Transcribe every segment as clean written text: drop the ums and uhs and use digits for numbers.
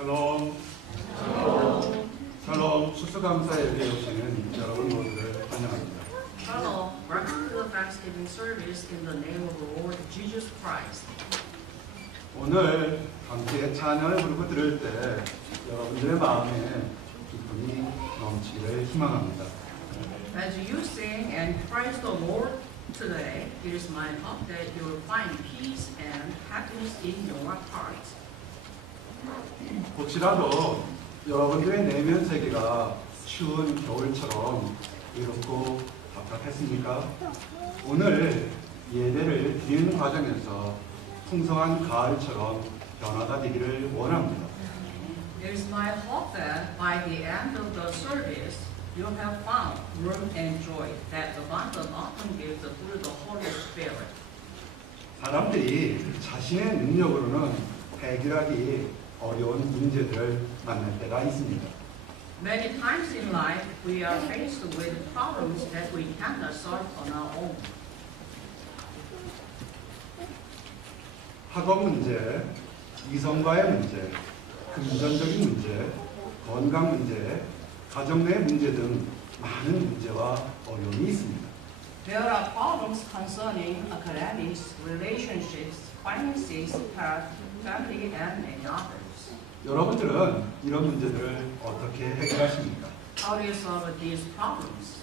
샬롬. 샬롬 추수감사 예배에 오시는 여러분 모두를 환영합니다. Hello, welcome to the Thanksgiving service in the name of the Lord Jesus Christ. 오늘 함께 찬양을 부르고 들을 때 여러분들의 마음에 기쁨이 넘치기를 희망합니다. As you sing and praise the Lord today, it is my hope that you will find peace and happiness in your hearts. 혹시라도 여러분들의 내면 세계가 추운 겨울처럼 이롭고 답답했습니까? 오늘 예배를 드리는 과정에서 풍성한 가을처럼 변화가 되기를 원합니다. It is my hope that by the end of the service, you have found room and joy that the month of autumn gives through the Holy Spirit. 사람들이 자신의 능력으로는 해결하기 어려운 문제들을 만날 때가 있습니다. Many times in life, we are faced with problems that we cannot solve on our own. 학업 문제, 이성과의 문제, 금전적인 문제, 건강 문제, 가정 내 문제 등 많은 문제와 어려움이 있습니다. There are problems concerning academics, relationships, finances, health, family, and many others. 여러분들은 이런 문제들을 어떻게 해결하십니까? How do you solve these problems?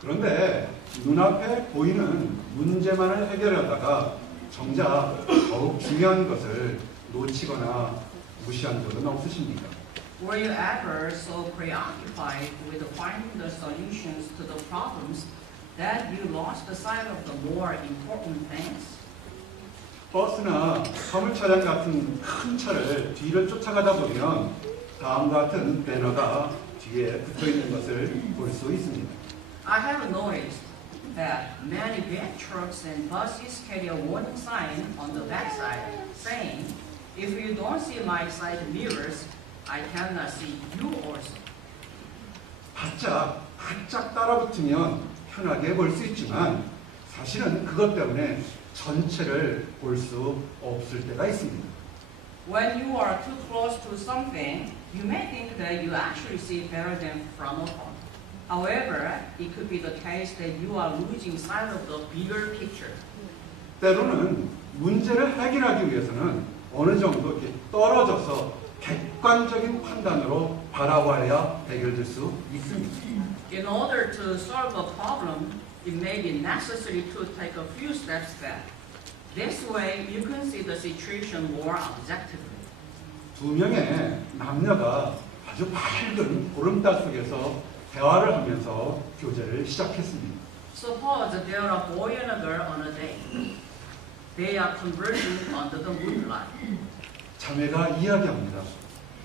그런데 눈앞에 보이는 문제만을 해결하다가 정작 더욱 중요한 것을 놓치거나 무시한 적은 없으십니까? Were you ever so preoccupied with finding the solutions to the problems that you lost sight of the more important things? 버스나 화물 차량 같은 큰 차를 뒤를 쫓아가다 보면 다음과 같은 배너가 뒤에 붙어 있는 것을 볼 수 있습니다. I have noticed that many big trucks and buses carry a warning sign on the backside saying, "If you don't see my side mirrors, I cannot see you also." 바짝 따라붙으면 편하게 볼 수 있지만 사실은 그것 때문에 전체를 볼 수 없을 때가 있습니다. When you are too close to something, you may think that you actually see better than from afar. However, it could be the case that you are losing sight of the bigger picture. 때로는 문제를 해결하기 위해서는 어느 정도 이렇게 떨어져서 객관적인 판단으로 바라봐야 해결될 수 있습니다. In order to solve a problem, it may be necessary to take a few steps back. This way, you can see the situation more objectively. 두 명의 남녀가 아주 밝은 보름달 속에서 대화를 하면서 교제를 시작했습니다. Suppose there are a boy and a girl on a date. They are conversing under the moonlight. 자매가 이야기합니다.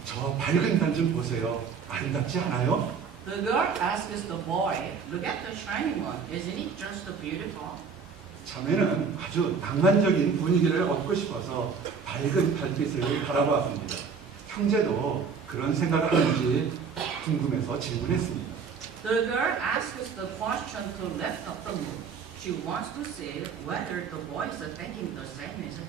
저 밝은 달 좀 보세요. 아름답지 않아요? The girl asks the boy, "Look at the shining one. Isn't it just beautiful?" 자매는 아주 낭만적인 분위기를 얻고 싶어서 밝은 달빛을 바라보았습니다. 형제도 그런 생각을 하는지 궁금해서 질문했습니다. The girl asks the question to lift up the moon. She wants to see whether the boys are thinking the same as her.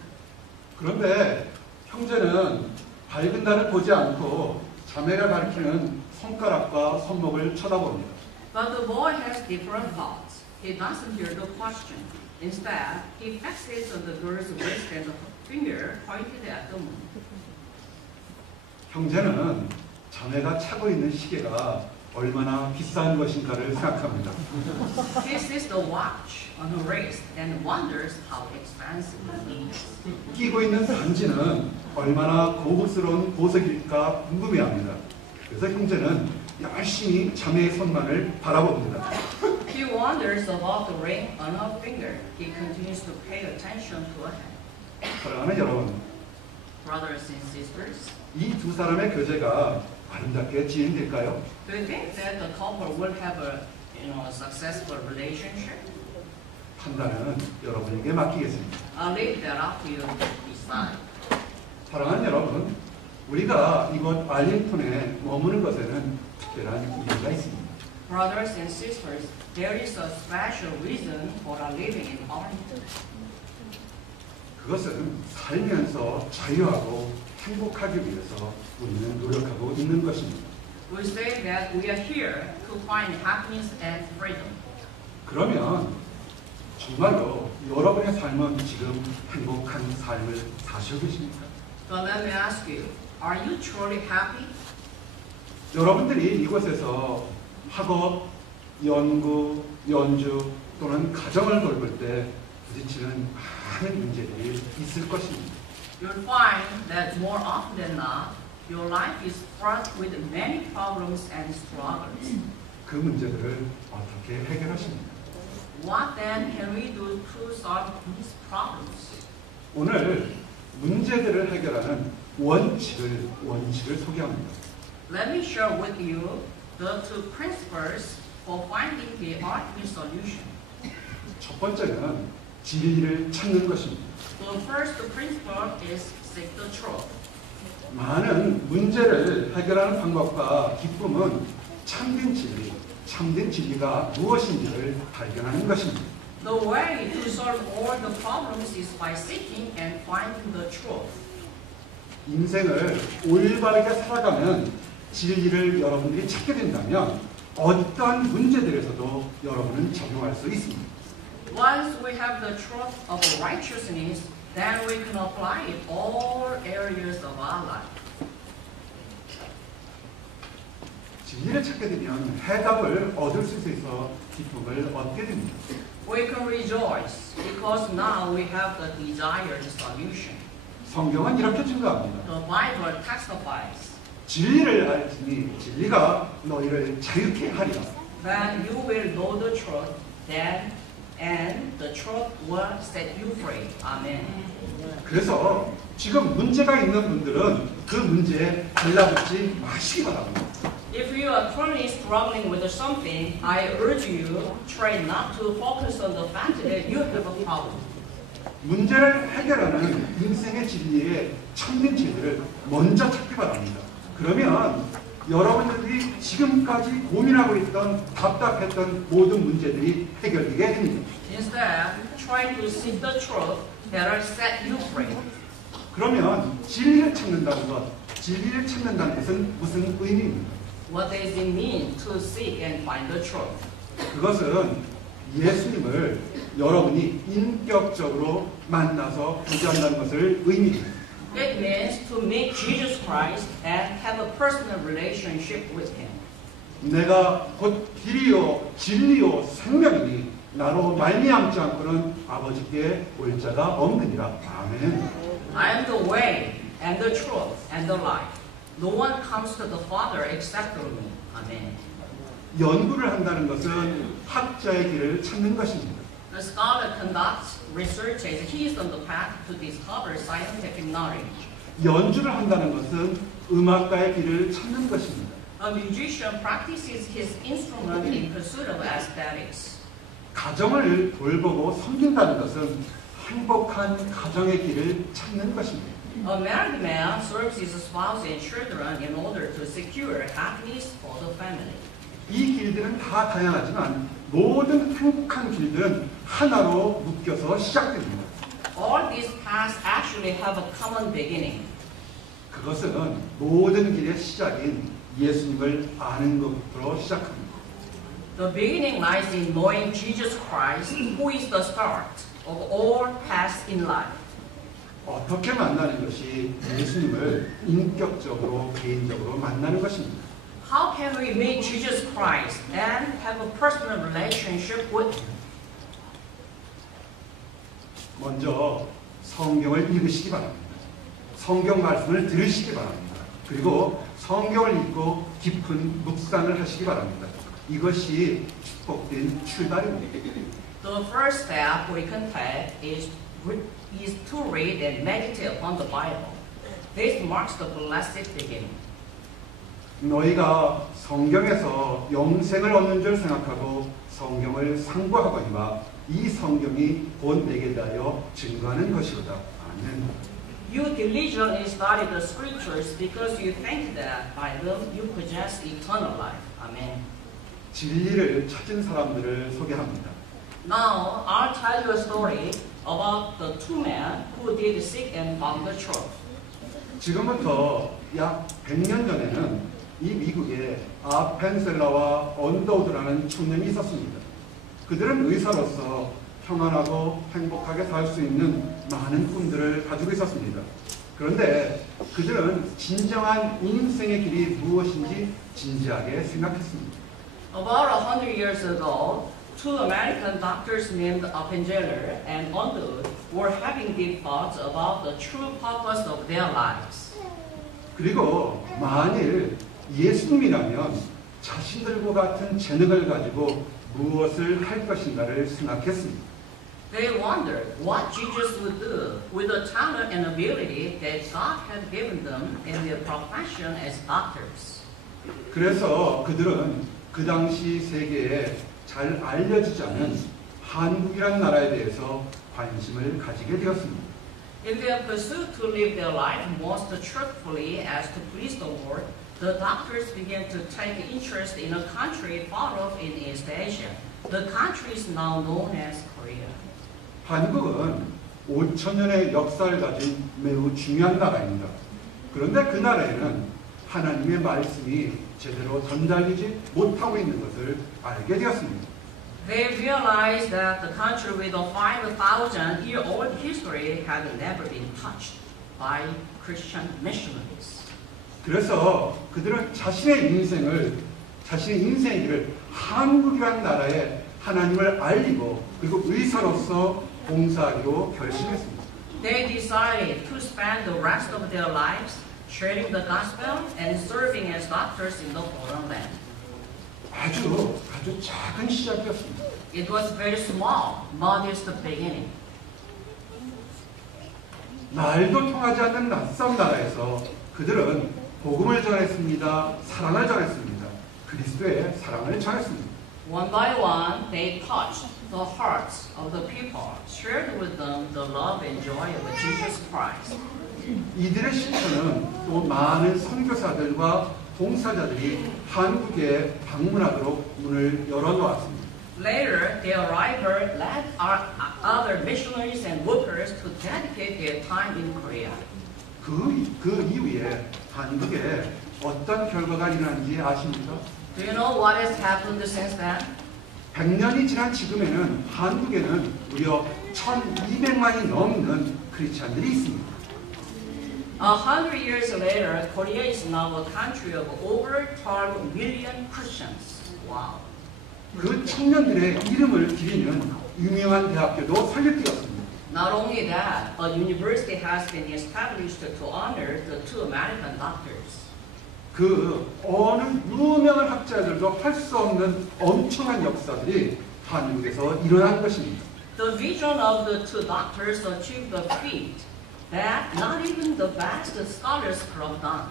그런데 형제는 밝은 달을 보지 않고 자매가 가리키는 손가락과 손목을 쳐다봅니다. But the boy has different thoughts. He doesn't hear the question. Instead, he fixates on the girl's wrist and the finger pointed at the moon. 형제는 자매가 차고 있는 시계가 얼마나 비싼 것인가를 생각합니다. He sees the watch on her wrist and wonders how expensive it is. 끼고 있는 반지는 얼마나 고급스러운 보석일까 궁금해합니다. 그래서 형제는 열심히 자매의 손만을 바라봅니다. He wonders about the ring on her finger. He continues to pay attention to her hand. 사랑하는 여러분, Brothers and sisters, 이 두 사람의 교제가 아름답게 진행될까요? do you think that the couple will have a successful relationship? 판단은 여러분에게 맡기겠습니다. I'll leave that up to you to decide. 사랑하는 여러분, 우리가 이곳 알링턴에 머무는 것에는 특별한 이유가 있습니다. Brothers and sisters, there is a special reason for our living in Arlington. 그것은 살면서 자유하고 행복하기 위해서 우리는 노력하고 있는 것입니다. We say that we are here to find happiness and freedom. 그러면 정말로 여러분의 삶은 지금 행복한 삶을 사시고 계십니까? So let me ask you, are you truly happy? 여러분들이 이곳에서 학업, 연구, 연주 또는 가정을 돌볼 때 부딪히는 많은 문제들이 있을 것입니다. You'll find that more often than not, your life is fraught with many problems and struggles. 그 문제들을 어떻게 해결하십니까? What then can we do to solve these problems? 오늘 문제들을 해결하는 원칙을 소개합니다. Let me share with you the two principles for finding the ultimate solution. 첫 번째는 진리를 찾는 것입니다. The first principle is seek the truth. 많은 문제를 해결하는 방법과 기쁨은 참된 진리가 무엇인지를 발견하는 것입니다. The way to solve all the problems is by seeking and finding the truth. 인생을 올바르게 살아가면 진리를 여러분들이 찾게 된다면 어떠한 문제들에서도 여러분은 적용할 수 있습니다. Once we have the truth of righteousness, then we can apply it all areas of our life. 진리를 찾게 되면 해답을 얻을 수 있어서 기쁨을 얻게 됩니다. We can rejoice because now we have the desired solution. 성경은 이렇게 증거합니다. The Bible testifies. 진리를 알지니 진리가 너희를 자유케 하리라. Then you will know the truth, then and the truth will set you free. Amen. 그래서 지금 문제가 있는 분들은 그 문제에 달라붙지 마시기 바랍니다. If you are currently struggling with something, I urge you try not to focus on the fact that you have a problem. 문제를 해결하는 인생의 진리의 참된 진리를 먼저 찾기 바랍니다. 그러면 여러분들이 지금까지 고민하고 있던 답답했던 모든 문제들이 해결되게 됩니다. Instead, try to seek the truth that will set you free. 그러면 진리를 찾는다는 것은 무슨 의미입니까? What does it mean to seek and find the truth? 그것은 예수님을 여러분이 인격적으로 만나서 교제한다는 것을 의미합니다. It means to meet Jesus Christ and have a personal relationship with Him. 내가 곧 길이요 진리요 생명이니 나로 말미암지 않고는 아버지께 올 자가 없느니라. 아멘. I am the way and the truth and the life. No one comes to the Father except through me. Amen. 연구를 한다는 것은 학자의 길을 찾는 것입니다. The scholar conducts research as he is on the path to discover scientific knowledge. 연주를 한다는 것은 음악가의 길을 찾는 것입니다. A musician practices his instrument in pursuit of aesthetics. 가정을 돌보고 섬긴다는 것은 행복한 가정의 길을 찾는 것입니다. A married man serves his spouse and children in order to secure happiness for the family. 이 길들은 다 다양하지만 모든 행복한 길들은 하나로 묶여서 시작됩니다. All these paths actually have a common beginning. 그것은 모든 길의 시작인 예수님을 아는 것부터 시작합니다. The beginning lies in knowing Jesus Christ, who is the start of all paths in life. 어떻게 만나는 것이 예수님을 인격적으로 개인적으로 만나는 것입니다. How can we meet Jesus Christ and have a personal relationship with Him? 먼저 성경을 읽으시기 바랍니다. 성경 말씀을 들으시기 바랍니다. 그리고 성경을 읽고 깊은 묵상을 하시기 바랍니다. 이것이 축복된 출발입니다. The first step we can take is to read and meditate upon the Bible. This marks the blessed beginning. 너희가 성경에서 영생을 얻는 줄 생각하고 성경을 상고하거니와 이 성경이 곧 내게 대하여 증거하는 것이로다. 아멘. You diligently study the scriptures because you think that by them you possess eternal life. Amen. 진리를 찾은 사람들을 소개합니다. Now, I'll tell you a story about the two men who did seek and found the truth. 지금부터 약 100년 전에는 이 미국에 아펜셀러와 언더우드라는 청년이 있었습니다. 그들은 의사로서 평안하고 행복하게 살 수 있는 많은 꿈들을 가지고 있었습니다. 그런데 그들은 진정한 인생의 길이 무엇인지 진지하게 생각했습니다. About 100 years ago, two American doctors named Appenzeller and Underwood were having deep thoughts about the true purpose of their lives. 그리고 만일 예수님이라면 자신들과 같은 재능을 가지고 무엇을 할 것인가를 생각했습니다. They wondered what Jesus would do with the talent and ability that God had given them in their profession as doctors. 그래서 그들은 그 당시 세계에 잘 알려지지 않은 한국이라는 나라에 대해서 관심을 가지게 되었습니다. In their pursuit to live their life most truthfully as to please the Lord, the doctors began to take interest in a country far off in East Asia. The country is now known as Korea. 한국은 5,000년의 역사를 가진 매우 중요한 나라입니다. 그런데 그 나라에는 하나님의 말씀이 제대로 전달되지 못하고 있는 것을 알게 되었습니다. They realized that the country with a 5,000-year-old history had never been touched by Christian missionaries. 그래서 그들은 자신의 인생의 길을 한국이라는 나라에 하나님을 알리고 그리고 의사로서 봉사하기로 결심했습니다. They decided to spend the rest of their lives sharing the gospel and serving as doctors in the foreign land. 아주 작은 시작이었습니다. It was very small, modest beginning. 말도 통하지 않는 낯선 나라에서 그들은 복음을 전했습니다. 사랑을 전했습니다. 그리스도의 사랑을 전했습니다. One by one, they touched the hearts of the people, shared with them the love and joy of Jesus Christ. 이들의 실천은 또 많은 선교사들과 봉사자들이 한국에 방문하도록 문을 열어놓았습니다. Later, their arrival led other missionaries and workers to dedicate their time in Korea. 그 이후에 한국에 어떤 결과가 일어난지 아십니까? Do you know what has happened since then? 100년이 지난 지금에는 한국에는 무려 1,200만이 넘는 크리스찬들이 있습니다. 100 years later, Korea is now a country of over 12 million Christians. Wow. 그 청년들의 이름을 기리는 유명한 대학교도 설립되었습니다. Not only that, a university has been established to honor the two American doctors. 그 어느 유명한 학자들도 할 수 없는 엄청난 역사들이 한국에서 일어난 것입니다. The vision of the two doctors achieved a feat that not even the best scholars could have done.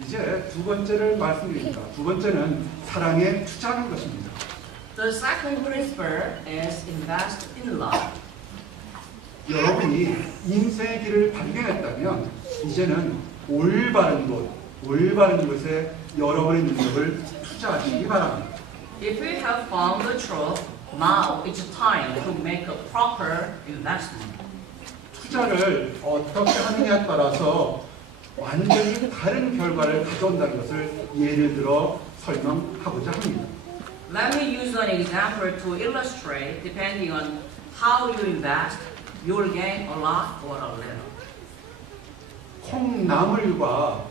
이제 두 번째를 말씀드립니다. 두 번째는 사랑에 투자하는 것입니다. The second principle is invest in love. 여러분이 인생의 길을 발견했다면 이제는 올바른 곳에 여러분의 능력을 투자하시기 바랍니다. If we have found the truth, now it's time to make a proper investment. 투자를 어떻게 하느냐에 따라서 완전히 다른 결과를 가져온다는 것을 예를 들어 설명하고자 합니다. Let me use an example to illustrate. Depending on how you invest, you will gain a lot or a little. 콩나물과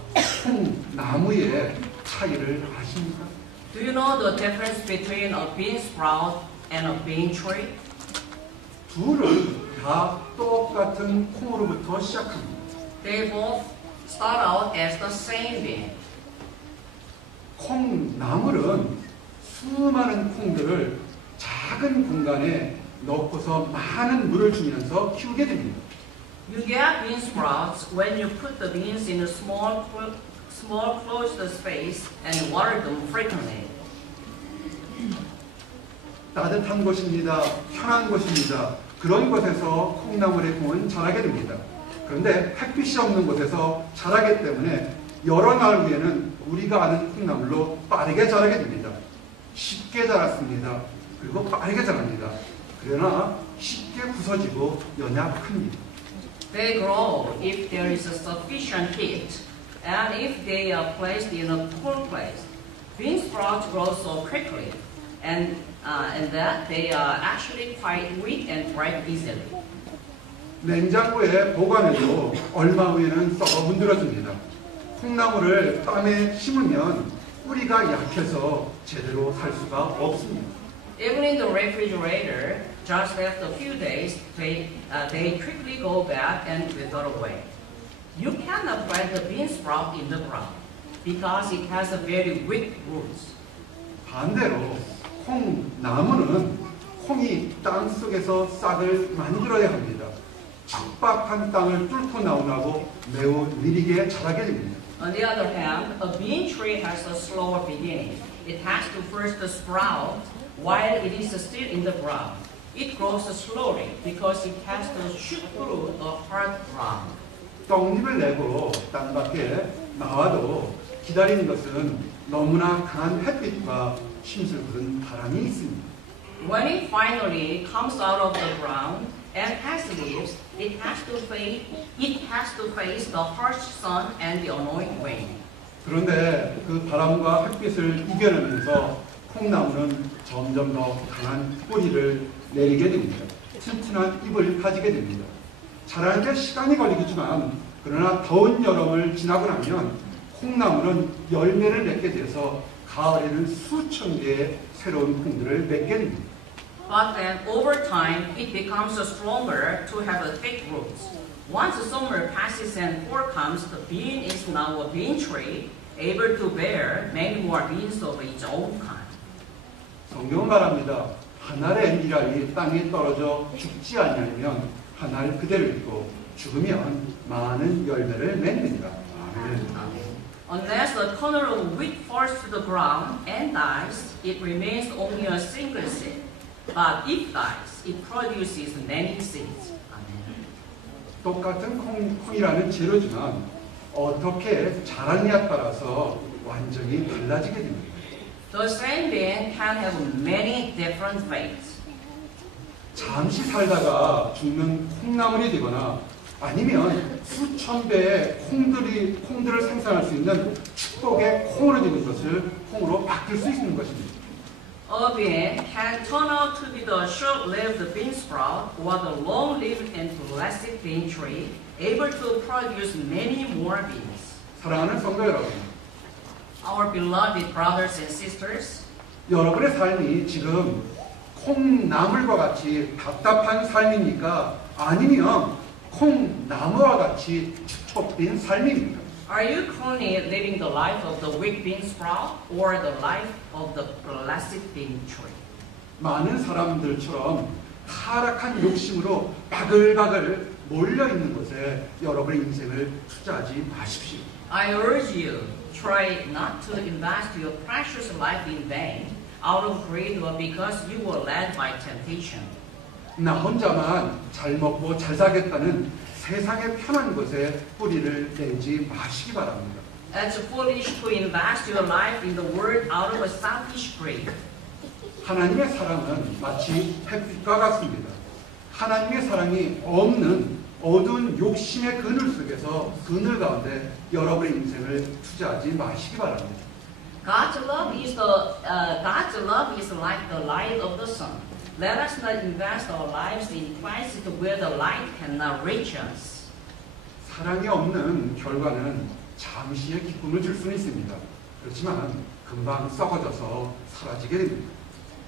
콩나무의 차이를 아십니까? Do you know the difference between a bean sprout and a bean tree? 둘은 다 똑같은 콩으로부터 시작합니다. They both start out as the same bean. 콩나물은 수많은 콩들을 작은 공간에 넣고서 많은 물을 주면서 키우게 됩니다. You get bean sprouts when you put the beans in a small closed space and water them frequently. 따뜻한 곳입니다. 편한 곳입니다. 그런 곳에서 콩나물의 콩은 자라게 됩니다. 그런데 햇빛이 없는 곳에서 자라기 때문에 여러 날 후에는 우리가 아는 콩나물로 빠르게 자라게 됩니다. 쉽게 자랐습니다. 그리고 빠르게 자랍니다. 그러나 쉽게 부서지고 연약합니다. They grow if there is a sufficient heat and if they are placed in a cool place. Bean sprouts grow so quickly and that they are actually quite weak and break easily. 냉장고에 보관해도 얼마 후에는 썩어 문드러집니다. 콩나물을 땅에 심으면 뿌리가 약해서 제대로 살 수가 없습니다. Even in the refrigerator, just after a few days, they quickly go back and wither away. You cannot plant the bean sprout in the ground because it has a very weak roots. 반대로 콩나무는 콩이 땅 속에서 싹을 만들어야 합니다. 척박한 땅을 뚫고 나오라고 매우 느리게 자라게 됩니다. On the other hand, a bean tree has a slower beginning. It has to first sprout while it is still in the ground. It grows slowly because it has to shoot through the hard ground. 떡잎을 내고 땅 밖에 나와도 기다리는 것은 너무나 강한 햇빛과 심술 부른 바람이 있습니다. When it finally comes out of the ground and has leaves, it has to face the harsh sun and the annoying wind. 그런데 그 바람과 햇빛을 이겨내면서 콩나무는 점점 더 강한 뿌리를 내리게 됩니다. 튼튼한 잎을 가지게 됩니다. 자라는데 시간이 걸리겠지만 그러나 더운 여름을 지나고 나면 콩나무는 열매를 맺게 돼서 가을에는 수천 개의 새로운 콩들을 맺게 됩니다. But then over time, it becomes stronger to have a thick roots. Once the summer passes and fall comes, the bean is now a bean tree, able to bear many more beans of its own kind. 성경은 말합니다. 한 알의 밀알이 땅에 떨어져 죽지 않으면 한 알 그대로 있고 죽으면 많은 열매를 맺는다. 아멘. Unless a kernel of wheat falls to the ground and dies, it remains only a single seed. But if dies, it produces many seeds. Amen. 똑같은 콩이라는 재료지만 어떻게 자랐냐에 따라서 완전히 달라지게 됩니다. The same bean can have many different fates. 잠시 살다가 죽는 콩나물이 되거나 아니면 수천 배의 콩들을 생산할 수 있는 축복의 콩으로 되는 것을 콩으로 바뀔 수 있는 것입니다. A bean can turn out to be the short-lived bean sprout or the long-lived and plastic bean tree, able to produce many more beans. 사랑하는 성도 여러분, Our beloved brothers and sisters, 여러분의 삶이 지금 콩나물과 같이 답답한 삶입니까? 아니면 콩나무와 같이 축복된 삶입니까? are you currently living the life of the weak bean sprout or the life of the plastic bean tree? 많은 사람들처럼 타락한 욕심으로 바글바글 몰려있는 곳에 여러분의 인생을 투자하지 마십시오. I urge you, try not to invest your precious life in vain, out of greed or because you were led by temptation. 나 혼자만 잘 먹고 잘 살겠다는 세상의 편한 것에 뿌리를 내지 마시기 바랍니다. It's foolish to invest your life in the world out of a selfish greed. 하나님의 사랑은 마치 햇빛과 같습니다. 하나님의 사랑이 없는 어두운 욕심의 그늘 속에서 그늘 가운데 여러분의 인생을 투자하지 마시기 바랍니다. God's love is like the light of the sun. Let us not invest our lives in places where the light cannot reach us. 사랑이 없는 결과는 잠시의 기쁨을 줄 수는 있습니다. 그렇지만 금방 썩어져서 사라지게 됩니다.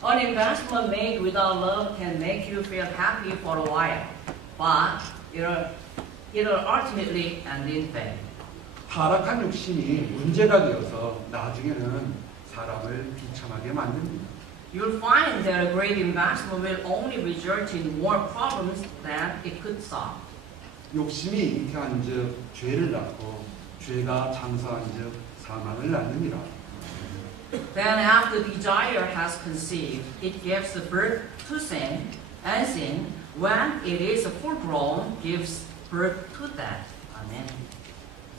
An investment made without love can make you feel happy for a while, but it'll ultimately end in vain. 타락한 욕심이 문제가 되어서 나중에는 사람을 비참하게 만듭니다. You'll find that a great investment will only result in more problems than it could solve. 욕심이 잉태한즉 죄를 낳고 죄가 장사한즉 사망을 낳느니라. Then after desire has conceived, it gives birth to sin, and sin, when it is full grown, gives birth to death. Amen.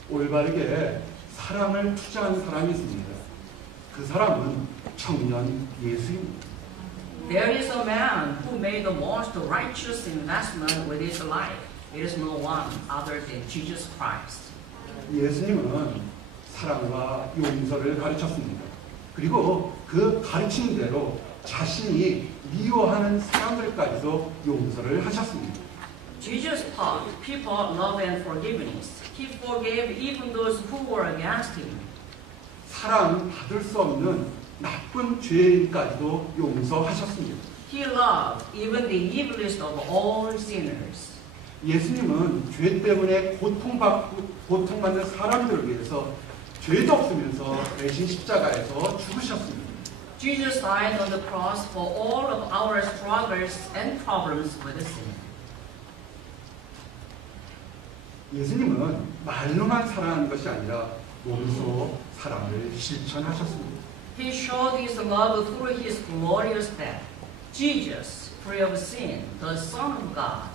올바르게 사랑을 투자한 사람이 있습니다. 그 사람은 청년 예수입니다. There is a man who made the most righteous investment with his life. It is no one other than Jesus Christ. 예수님은 사랑과 용서를 가르쳤습니다. 그리고 그 가르친 대로 자신이 미워하는 사람들까지도 용서를 하셨습니다. Jesus taught people love and forgiveness. He forgave even those who were against him. 사랑 받을 수 없는 나쁜 죄인까지도 용서하셨습니다. He loved even the evilest of all sinners. 예수님은 죄 때문에 고통받는 사람들을 위해서 죄도 없으면서 대신 십자가에서 죽으셨습니다. Jesus died on the cross for all of our struggles and problems with sin. 예수님은 말로만 사랑하는 것이 아니라 몸소 사랑을 실천하셨습니다. He showed his love through his glorious death. Jesus, free of sin, the Son of God,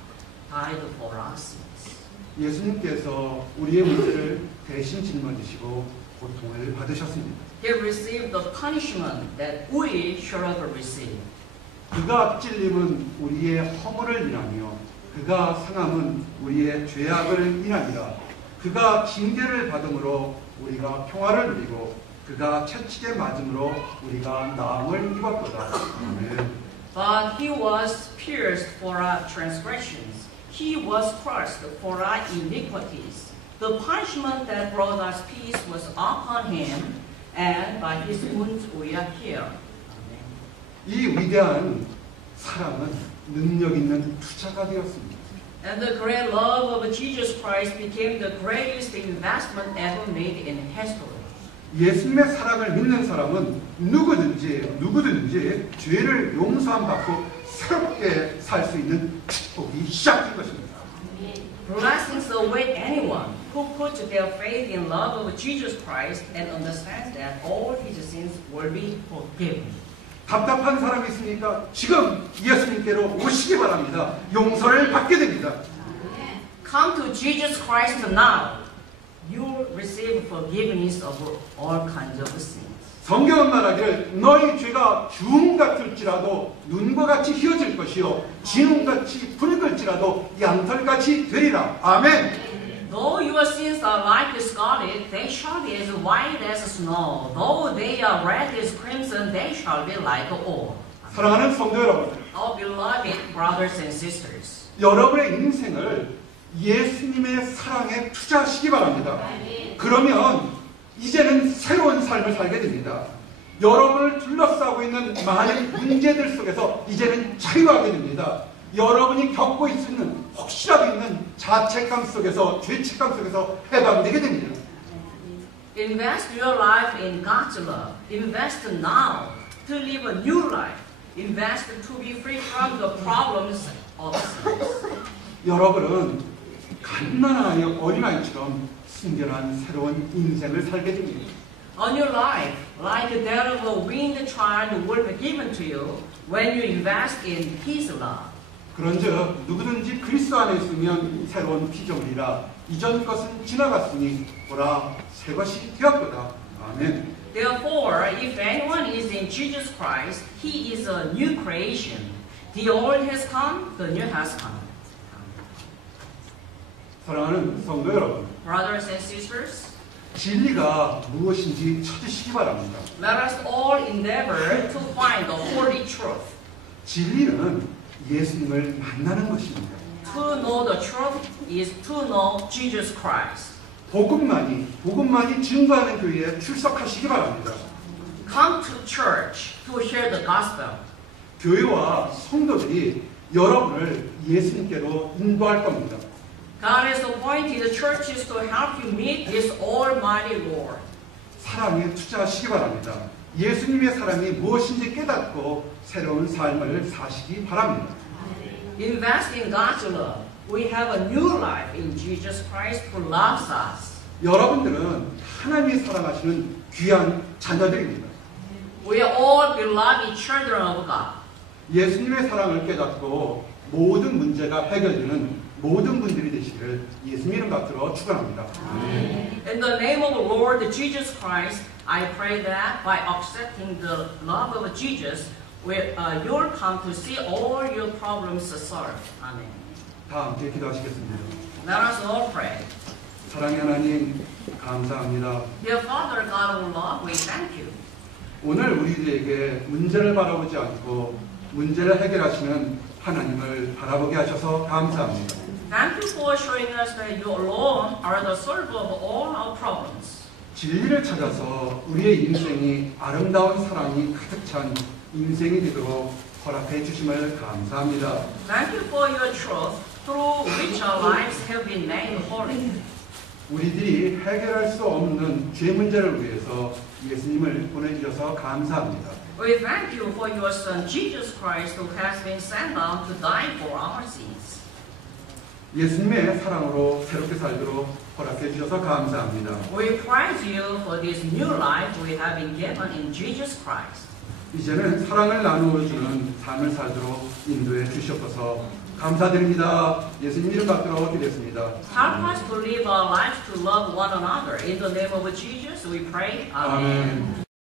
died for our sins. 예수님께서 우리의 문제를 대신 짊어지시고 고통을 받으셨습니다. He received the punishment that we should have received. 그가 찔림은 우리의 허물을 인하며 그가 상함은 우리의 죄악을 인하니라. 그가 징계를 받음으로 우리가 평화를 누리고 그가 채찍에 맞음으로 우리가 나음을 입었도다. 아멘. But he was pierced for our transgressions. He was crushed for our iniquities. The punishment that brought us peace was upon him, and by his wounds we are healed. 이 위대한 사랑은 능력 있는 투자가 되었습니다. And the great love of Jesus Christ became the greatest investment ever made in history. 예수님의 사랑을 믿는 사람은 누구든지 죄를 용서함 받고 새롭게 살 수 있는 축복이 시작될 것입니다. Blessings await anyone who puts their faith in love of Jesus Christ and understands that all his sins will be forgiven. 답답한 사람이 있으니까 지금 예수님께로 오시기 바랍니다. 용서를 받게 됩니다. Come to Jesus Christ now. You will receive forgiveness of all kinds of sins. 성경은 말하기를 너희 죄가 주홍 같을지라도 눈과 같이 휘어질 것이요 진홍같이 붉을지라도 양털같이 되리라. 아멘. Though your sins are like scarlet, they shall be as white as snow. Though they are red as crimson, they shall be like wool. 사랑하는 성도 여러분, Our beloved brothers and sisters, 여러분의 인생을 예수님의 사랑에 투자하시기 바랍니다. 그러면 이제는 새로운 삶을 살게 됩니다. 여러분을 둘러싸고 있는 많은 문제들 속에서 이제는 자유하게 됩니다. 여러분이 겪고 있는 혹시라도 있는 자책감 속에서 죄책감 속에서 해방되게 됩니다. invest your life in God's love. Invest now to live a new life. Invest to be free from the problems of sin. 여러분은 갓난아이 어린아이처럼 순결한 새로운 인생을 살게 됩니다. A new life, like that of a weaned child, will be given to you when you invest in His love. 그런즉 누구든지 그리스도 안에 있으면 새로운 피조물이라 이전 것은 지나갔으니 보라 새 것이 되었도다. 아멘. Therefore, if anyone is in Jesus Christ, he is a new creation. The old has come, the new has come. 사랑하는 성도 여러분, Brothers and sisters, 진리가 무엇인지 찾으시기 바랍니다. let us all endeavor to find the holy truth. 진리는 예수님을 만나는 것입니다. To know the truth is to know Jesus Christ. 복음만이 증거하는 교회에 출석하시기 바랍니다. Come to church to hear the gospel. 교회와 성도들이 여러분을 예수님께로 인도할 겁니다. God has appointed churches to help you meet His Almighty Lord. 사랑에 투자하시기 바랍니다. 예수님의 사랑이 무엇인지 깨닫고 새로운 삶을 사시기 바랍니다. Invest in God's love. We have a new life in Jesus Christ who loves us. 여러분들은 하나님이 사랑하시는 귀한 자녀들입니다. We are all beloved children of God. 예수님의 사랑을 깨닫고 모든 문제가 해결되는 모든 분들이 되시기를 예수님 이름 받들어 축원합니다. In the name of Lord Jesus Christ, I pray that by accepting the love of Jesus, you'll come to see all your problems solved. Amen. 다 함께 기도하시겠습니다. Let us all pray. 사랑의 하나님, 감사합니다. Dear Father, God of love, we thank you. 오늘 우리에게 문제를 바라보지 않고 문제를 해결하시는 하나님을 바라보게 하셔서 감사합니다. Thank you for showing us that you alone are the solver of all our problems. 진리를 찾아서 우리의 인생이 아름다운 사랑이 가득 찬 인생이 되도록 허락해 주심을 감사합니다. Thank you for your truth, through which our lives have been made holy. 우리들이 해결할 수 없는 죄 문제를 위해서 예수님을 보내주셔서 감사합니다. We thank you for your Son, Jesus Christ, who has been sent down to die for our sins. 예수님의 사랑으로 새롭게 살도록 허락해 주셔서 감사합니다. We praise you for this new life we have been given in Jesus Christ. 이제는 사랑을 나누어 주는 삶을 살도록 인도해 주시옵소서. 감사드립니다. 예수님 이름 받들어 드렸습니다. Help us to live our lives to love one another. In the name of Jesus, we pray. Amen. 아멘.